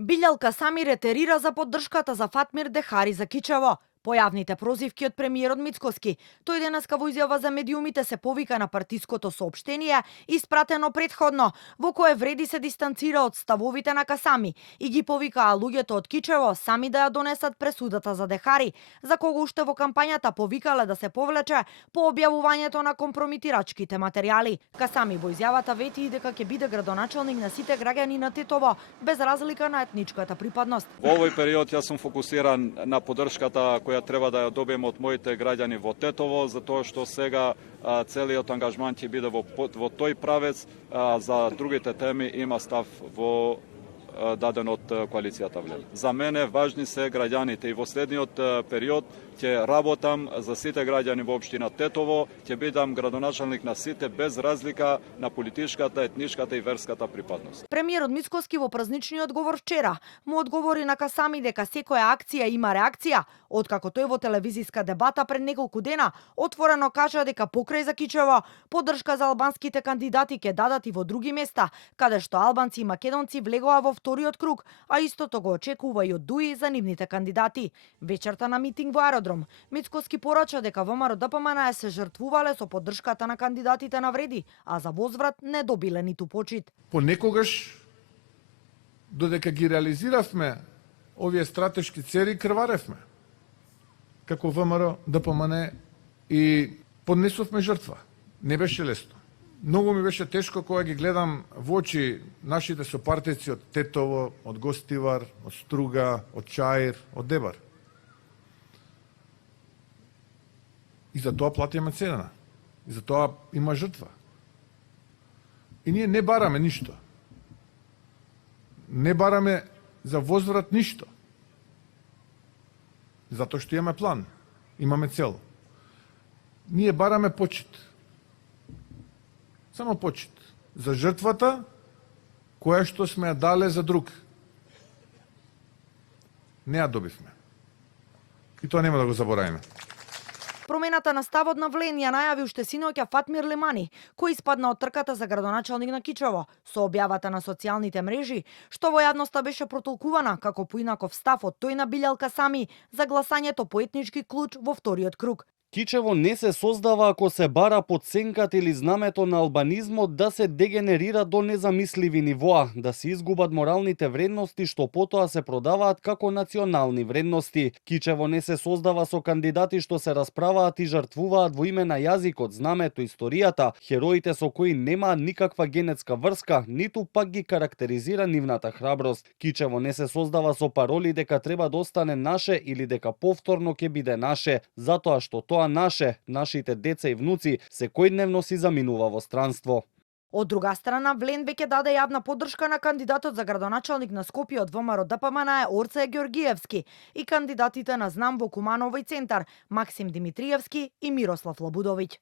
Билјалка Сами ретерира за поддршката за Фатмир Дехари за Кичево. Појавните прозивки од премиерот Мицкоски. Тој денеска во изјава за медиумите се повика на партиското соопштение, испратено претходно, во кое вреди се дистанцира од ставовите на Касами и ги повикаа луѓето од Кичево сами да ја донесат пресудата за Дехари, за кого уште во кампањата повикале да се повлече по објавувањето на компромитирачките материјали. Касами во изјавата вети и дека ќе биде градоначалник на сите граѓани на Тетово, без разлика на етничката припадност. Во овој период јас сум фокусиран на поддршката која треба да ја добием од моите граѓани во Тетово, затоа што сега целиот ангажман ќе биде во тој правец, за другите теми има став во даден од коалицијата влезе. За мене важни се граѓаните и во следниот период ќе работам за сите граѓани во општина Тетово, ќе бидам градоначалник на сите без разлика на политичката, етничката и верската припадност. Премиерот Мицкоски во празничниот говор вчера му одговори на Касами дека секоја акција има реакција, откако тој во телевизиска дебата пред неколку дена отворено кажа дека покрај за Кичево поддршка за албанските кандидати ќе дадат и во други места, каде што албанци и македонци влегоа во вториот круг, а истото го очекува и од ДУИ за нивните кандидати. Вечерта на митинг во аеродром, Мицкоски порача дека ВМРО ДПМН се жртвувале со поддршката на кандидатите на вреди, а за возврат не добиле ниту почит. Понекогаш, додека ги реализиравме овие стратешки цели, крваревме како ВМРО ДПМН и поднесовме жртва. Не беше лесно. Многу ми беше тешко кога ги гледам во очи нашите сопартици од Тетово, од Гостивар, од Струга, од Чаир, од Дебар. И за тоа платиме цена. И за тоа има жртва. И ние не бараме ништо. Не бараме за возврат ништо. Затоа што имаме план, имаме цел. Ние бараме почит. Само почит. За жртвата која што сме ја дале за друг. Не ја добивме. И тоа нема да го заборавиме. Промената на ставот на Влен ја најави уште синоќа Фатмир Лемани, кој испадна од трката за градоначалник на Кичево, со објавата на социјалните мрежи, што во јавноста беше протолкувана како поинаков став од тој на Билјалка Сами за гласањето по етнички клуч во вториот круг. Кичево не се создава ако се бара подсенката или знамето на албанизмот да се дегенерира до незамисливи нивоа, да се изгубат моралните вредности што потоа се продаваат како национални вредности. Кичево не се создава со кандидати што се расправаат и жртвуваат во име на јазикот, знамето, историјата, хероите со кои немаат никаква генетска врска, ниту пак ги карактеризира нивната храброст. Кичево не се создава со пароли дека треба да остане наше или дека повторно ќе биде наше, затоа што тоа наше, нашите деца и внуци секојдневно си заминува во странство. Од друга страна, Влен веќе даде јавна поддршка на кандидатот за градоначалник на Скопје од ВМРО ДПМН Орце Ѓоргиевски и кандидатите на Знам во Кумановој центар Максим Димитриевски и Мирослав Лабудовиќ.